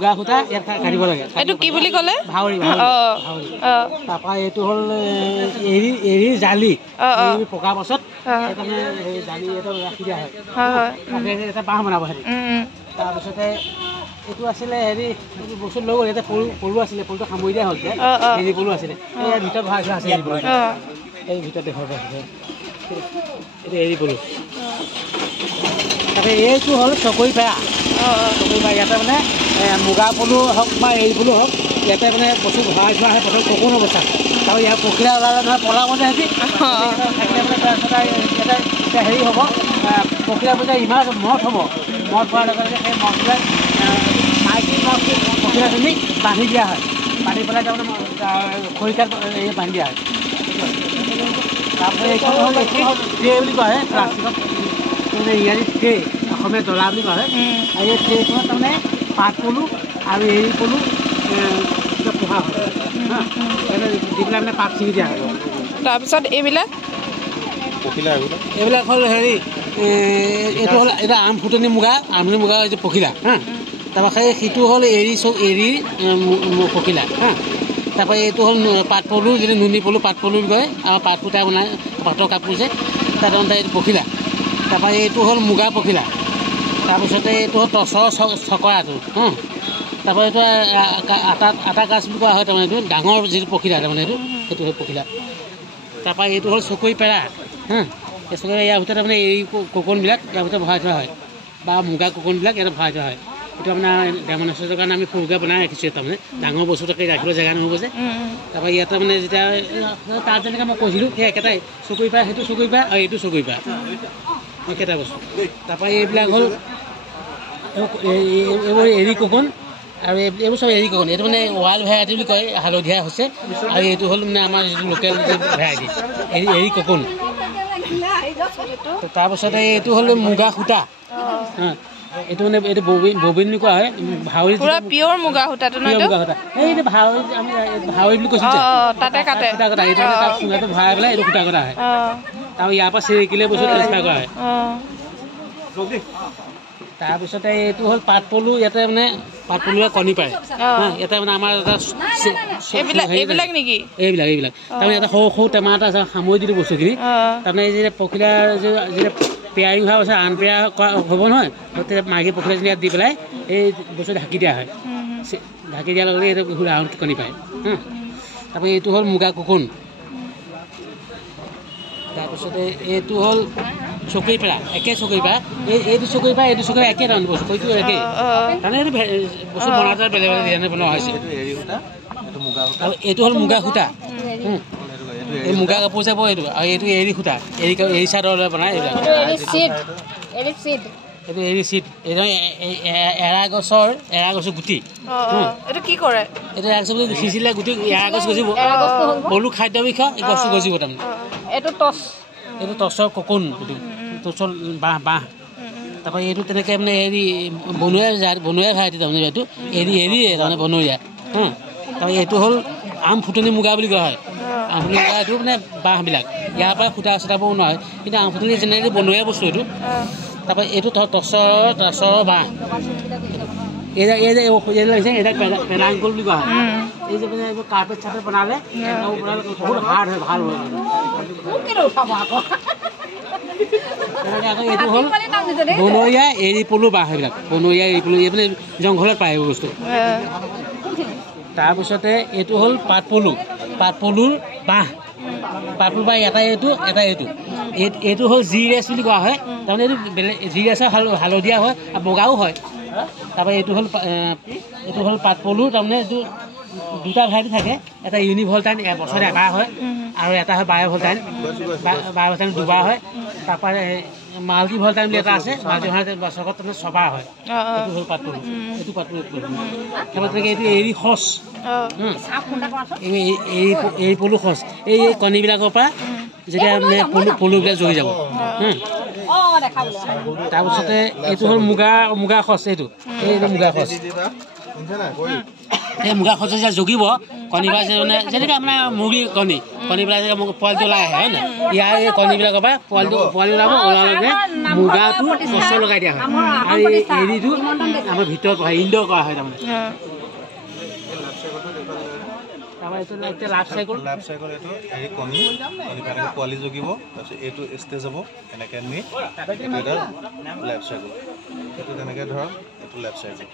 মুগা সূতা ইয়াত কাটিব লাগে এইটো কি বুলি ক'লে ভাউৰি তাৰপৰা এইটো হ'ল এৰি জালি এৰি পকাৰ পাছত মানে জালি এটা ৰাখি দিয়া হয় এটা বাঁহ বনাব হেৰি তাৰপিছতে এইটো আছিলে হেৰি বস্তু লৈ গ'ল ইয়াতে পলু আছিলে পলুটো সামৰি দিয়া হ'ল যে এৰি পলু আছিলে ইয়াৰ ভিতৰত ভৰাই থোৱা আছে এই ভিতৰত দেখুৱাব এইটো এৰি পলু তাতে এইটো হ'ল চকৰি পেৰা ইয়াতে মানে মুগা পলু হওক বা এৰি পলু হওক ইয়াতে মানে বস্তু ভৰাই থোৱা হয় প্ৰথম ককোন অৱস্থা আৰু ইয়াৰ পখিলা ওলালে নহয় পলাব যে সিহঁতি থাকিলে মানে ইয়াতে হেৰি হ'ব পখিলা বোলে ইমান মদ হ'ব মদ হোৱাৰ লগে লগে সেই মদবিলাক মাইকী পখিলাজনী বান্ধি দিয়া হয় বান্ধি পেলাই তাৰমানে খৰিকাত বান্ধি দিয়া হয় তাৰপৰা এইখন হ'ল ট্ৰে বুলি কয় প্লাষ্টিকত মানে ইয়াৰ ট্ৰে অসমীয়া ডলা বুলি কয় আৰু এই ট্ৰেখনত তাৰমানে পাট পলু আৰু এৰী পলু পোহা হয় দি পেলাই মানে পাত ছিঙি দিয়া হয় তাৰপিছত এইবিলাক হ'ল হেৰি এইটো হ'ল এটা আম ফুটনি মুগা এইটো পখিলা তাৰপৰা সেইটো হ'ল এৰী পখিলা তাৰপৰা এইটো হ'ল পাট পলু যিটো নুনি পলু পাট পলু বুলি কয় আমাৰ পাত সূতা বনাই পাটৰ কাপোৰ যে তাত এইটো পখিলা তাৰপৰা এইটো হ'ল মুগা পখিলা তাৰপিছতে এইটো হ'ল টচৰ চকৰাটো তাৰপৰা এইটো আটা গাছ বুলি কোৱা হয় তাৰমানে এইটো ডাঙৰ যিটো পখিলা তাৰমানে সেইটো হ'ল পখিলা তাৰপৰা এইটো হ'ল চকৰি পেৰা ইয়াৰ ভিতৰত তাৰমানে এই ককোনবিলাক ইয়াৰ ভিতৰত ভৰাই থোৱা হয় বা মুগা ককোনবিলাক ইয়াত ভৰাই থোৱা হয় এইটো আপোনাৰ ডেমনষ্ট্ৰেটৰ কাৰণে আমি সৰুকৈ বনাই ৰাখিছোঁ তাৰমানে ডাঙৰ বস্তুটাকে ৰাখিবলৈ জেগা নহ'ব যে তাৰপৰা ইয়াত তাৰমানে যেতিয়া তাত যেনেকৈ মই কৈছিলোঁ সেই একেটাই চকৰি পেৰা সেইটো চকৰি পেৰা আৰু এইটো চকৰি পেৰা একেটা বস্তু তাৰপৰা এইবিলাক হ'ল এইবোৰ এৰী ককোন আৰু এইবোৰ চব এৰী ককোন এইটো মানে ৱাইল্ড ভেৰাইটি বুলি কয় হালধীয়া হৈছে আৰু এইটো হ'ল মানে আমাৰ যিটো লোকেল ভেৰাইটি এৰী ককোন তাৰপিছতে এইটো হ'ল মুগা সূতা এইটো মানে এইটো ববিন বুলি কোৱা হয় ভাউৰি পিয়ৰ মুগা সূতাটো এইটো ভাউৰি বুলি কৈছোঁ তাতে কাটে সূতা কটা এইটো মানে তাত চুঙাটো ভৰাই পেলাই এইটো সূতা কটা হয় আৰু ইয়াৰ পৰা চিৰিকিলে বস্তু ট্ৰেন্সফাৰ কৰা হয় তাৰপিছতে এইটো হ'ল পাট পলু ইয়াতে মানে পাট পলুৱে কণী পাৰে ইয়াতে মানে আমাৰ এটা এইবিলাক তাৰমানে এটা সৰু টেমা এটা আছে সামৰি দিলোঁ বস্তুখিনি তাৰমানে এই যে পখিলা যেতিয়া পেয়াৰিং হোৱা পাছত আন পেয়াৰ হ'ব নহয় তেতিয়া মাইকী পখিলাজনী ইয়াত দি পেলাই এই বস্তু ঢাকি দিয়া হয় ঢাকি দিয়াৰ লগে লগে এইটো আউট কণী পায় তাৰপৰা এইটো হ'ল মুগা ককোন তাৰপিছতে এইটো হ'ল চকৰি পেৰা একে চকৰি পেৰা এইটো চকৰি পেৰা এইটো চকৰি একে ধৰণৰ বস্তু সেইটো একেই তাৰমানে এইটো বস্তু বনাওঁতে বেলেগ বেলেগ ডিজাইনে বনোৱা হৈছে আৰু এইটো হ'ল মুগা সূতা এই মুগা কাপোৰ যাব এইটো আৰু এইটো এৰী সূতা এৰী চাদৰ বনাই এইবিলাক এইটো এৰী চিট এইটো এৰা গছৰ গুটি এইটো কি কৰে এইটো এৰা গছ সিঁচিলে গুটি এৰা গছ গজিব পলু খাদ্য বিষয় এই গছটো গজিব তাৰমানে এইটো টচৰ ককোন টচৰ বাঁহ তাৰপৰা এইটো তেনেকৈ মানে হেৰি বনৰীয়া ভেৰাইটি তাৰমানে এইটো এৰিয়ে তাৰমানে বনৰীয়া তাৰপৰা এইটো হ'ল আম ফুটনি মুগা বুলি কোৱা হয় আম ফুটনি মুগা এইটো মানে বাঁহবিলাক ইয়াৰ পৰা সূতা চূতাবোৰ বনোৱা হয় কিন্তু আম ফুটনি জেনেৰেলি বনৰীয়া বস্তু এইটো তাৰপৰা এইটো টচৰ বাঁহ এই যে লাগিছে এইবিলাক পেলাংকুল বুলি কোৱা হয় এই যে মানে এইবোৰ কাৰ্পেট চাৰ্পেট বনালে বহুত হাৰ্ড হয় ভাল হয় এইটো হ'ল বনৰীয়া এৰী পলু বাঁহ সেইবিলাক বনৰীয়া এৰী পলু এই মানে জংঘলত পায় এইবোৰ বস্তু তাৰপিছতে এইটো হ'ল পাট পলুৰ বাঁহ এটা এইটো হ'ল জিৰেছ বুলি কোৱা হয় তাৰমানে এইটো বেলেগ জিৰেছৰ হালধীয়া হয় আৰু বগাও হয় তাৰপৰা এইটো হ'ল পাট পলু তাৰমানে এইটো দুটা ভেৰাইটি থাকে এটা ইউনিভল্টাইন বছৰে এবাৰ হয় আৰু এটা হয় বায়'ভল্টাইন দুবাৰ হয় তাৰপৰা মাল্টি ভল্টাইন বুলি এটা আছে মাল্টি ভল্টাইন বছৰত তাৰমানে ছবাৰ হয় এইটো হ'ল পাট পলু এইটো পাট পলু তাৰপৰা তেনেকৈ এইটো এৰী সঁচ এৰী পলু সঁচ এই কণীবিলাকৰ পৰা যেতিয়া মানে পলুবিলাক জৰি যাব তাৰপিছতে এইটো হ'ল মুগা সঁচ এইটো মুগা সঁচ এই মুগা সঁচ যে জগিব কণী পেলাই মানে যেনেকৈ আপোনাৰ মুৰ্গী কণী পেলাই যে পোৱালিটো ওলাই আহে হয় নাই ইয়াৰ এই কণীবিলাকৰ পৰা পোৱালি ওলাব ওলালে মুগাটো সঁচ লগাই দিয়া হয় আৰু এই এৰীটো আমাৰ ভিতৰত ইনড'ৰ কৰা হয় তাৰমানে পোৱালি জগিব তাৰপিছত এইটো ষ্টেজ হ'ব এনেকৈ নি এটা লাইফ চাইকেল এইটো তেনেকৈ ধৰক এইটো লাইফ চাইকেল